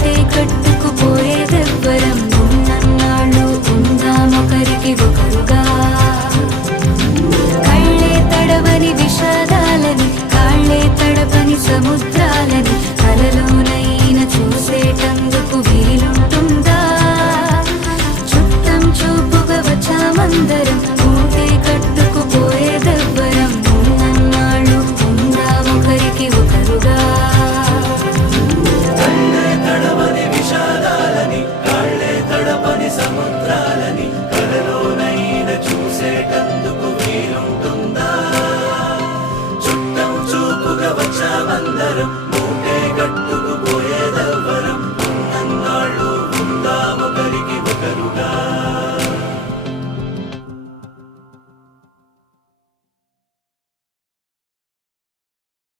మూటే కట్టుకుపోయేదెవ్వరం ఉన్నన్నాళ్ళు ఉందామొకరికి ఒకరుగా కళ్ళే తడవని విషాదాలని కాళ్ళే తడపని సముద్రాలని కలలోనైనా చూసేటందుకు వీలుంటుందా చుట్టం చూపుగా వచ్చామందరం మూటే కట్టుకుపోయేదెవ్వరం ఉన్నన్నాళ్ళు ఉందామొకరికి ఒకరుగా కళ్ళే తడవని విషాదాలని కాళ్ళే తడపని సముద్రాలని కలలోనైనా చూసేటందుకు వీలుంటుందా చుట్టం చూపుగా వచ్చామందరం